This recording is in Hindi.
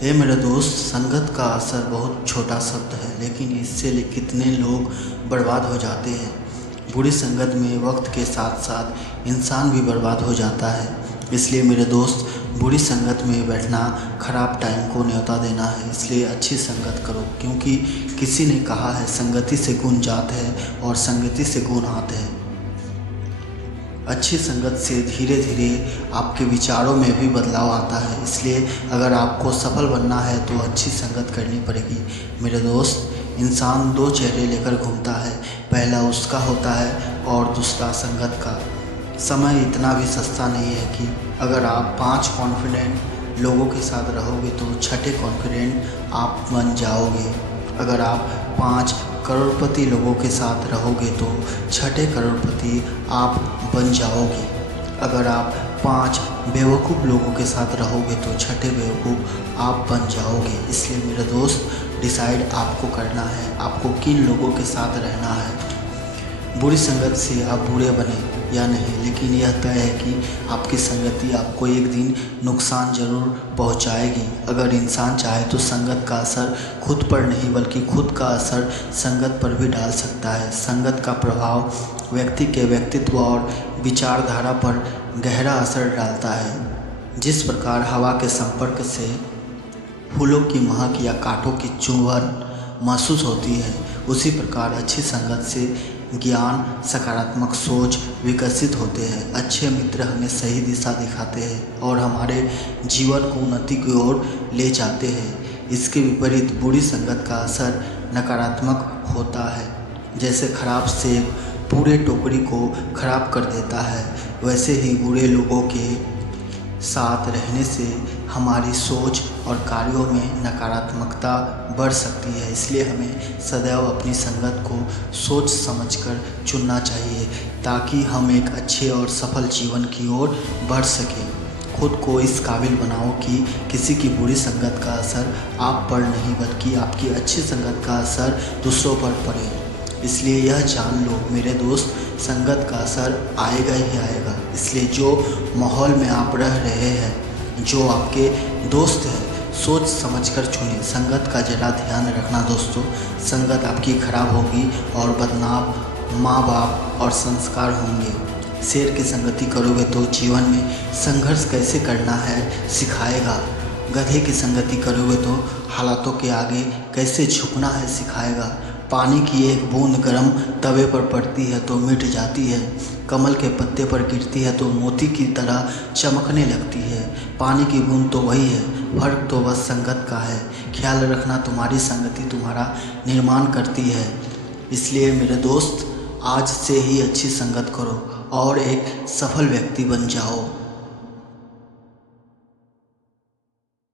हे मेरे दोस्त, संगत का असर बहुत छोटा शब्द है, लेकिन इससे कितने लोग बर्बाद हो जाते हैं। बुरी संगत में वक्त के साथ साथ इंसान भी बर्बाद हो जाता है। इसलिए मेरे दोस्त, बुरी संगत में बैठना खराब टाइम को न्योता देना है। इसलिए अच्छी संगत करो, क्योंकि किसी ने कहा है संगति से गुण जात है और संगति से गुण आते हैं। अच्छी संगत से धीरे धीरे आपके विचारों में भी बदलाव आता है। इसलिए अगर आपको सफल बनना है तो अच्छी संगत करनी पड़ेगी। मेरे दोस्त, इंसान दो चेहरे लेकर घूमता है, पहला उसका होता है और दूसरा संगत का। समय इतना भी सस्ता नहीं है कि अगर आप 5 कॉन्फिडेंट लोगों के साथ रहोगे तो छठे कॉन्फिडेंट आप बन जाओगे। अगर आप 5 करोड़पति लोगों के साथ रहोगे तो छठे करोड़पति आप बन जाओगे। अगर आप 5 बेवकूफ़ लोगों के साथ रहोगे तो छठे बेवकूफ़ आप बन जाओगे। इसलिए मेरे दोस्त, डिसाइड आपको करना है, आपको किन लोगों के साथ रहना है। बुरी संगत से आप बुरे बने या नहीं, लेकिन यह तय है कि आपकी संगति आपको एक दिन नुकसान ज़रूर पहुंचाएगी। अगर इंसान चाहे तो संगत का असर खुद पर नहीं बल्कि खुद का असर संगत पर भी डाल सकता है। संगत का प्रभाव व्यक्ति के व्यक्तित्व और विचारधारा पर गहरा असर डालता है। जिस प्रकार हवा के संपर्क से फूलों की महक या कांटों की चुभन महसूस होती है, उसी प्रकार अच्छी संगत से ज्ञान, सकारात्मक सोच विकसित होते हैं। अच्छे मित्र हमें सही दिशा दिखाते हैं और हमारे जीवन को उन्नति की ओर ले जाते हैं। इसके विपरीत बुरी संगत का असर नकारात्मक होता है। जैसे खराब सेब पूरे टोकरी को खराब कर देता है, वैसे ही बुरे लोगों के साथ रहने से हमारी सोच और कार्यों में नकारात्मकता बढ़ सकती है। इसलिए हमें सदैव अपनी संगत को सोच समझकर चुनना चाहिए, ताकि हम एक अच्छे और सफल जीवन की ओर बढ़ सकें। खुद को इस काबिल बनाओ कि किसी की बुरी संगत का असर आप पर नहीं बल्कि आपकी अच्छी संगत का असर दूसरों पर पड़े। इसलिए यह जान लो मेरे दोस्त, संगत का असर आएगा ही आएगा। इसलिए जो माहौल में आप रह रहे हैं, जो आपके दोस्त हैं, सोच समझकर चुनिए। संगत का ज़रा ध्यान रखना दोस्तों, संगत आपकी खराब होगी और बदनाम माँ बाप और संस्कार होंगे। शेर की संगति करोगे तो जीवन में संघर्ष कैसे करना है सिखाएगा। गधे की संगति करोगे तो हालातों के आगे कैसे झुकना है सिखाएगा। पानी की एक बूंद गर्म तवे पर पड़ती है तो मिट जाती है, कमल के पत्ते पर गिरती है तो मोती की तरह चमकने लगती है। पानी की बूंद तो वही है, फर्क तो बस संगत का है। ख्याल रखना, तुम्हारी संगति तुम्हारा निर्माण करती है। इसलिए मेरे दोस्त, आज से ही अच्छी संगत करो और एक सफल व्यक्ति बन जाओ।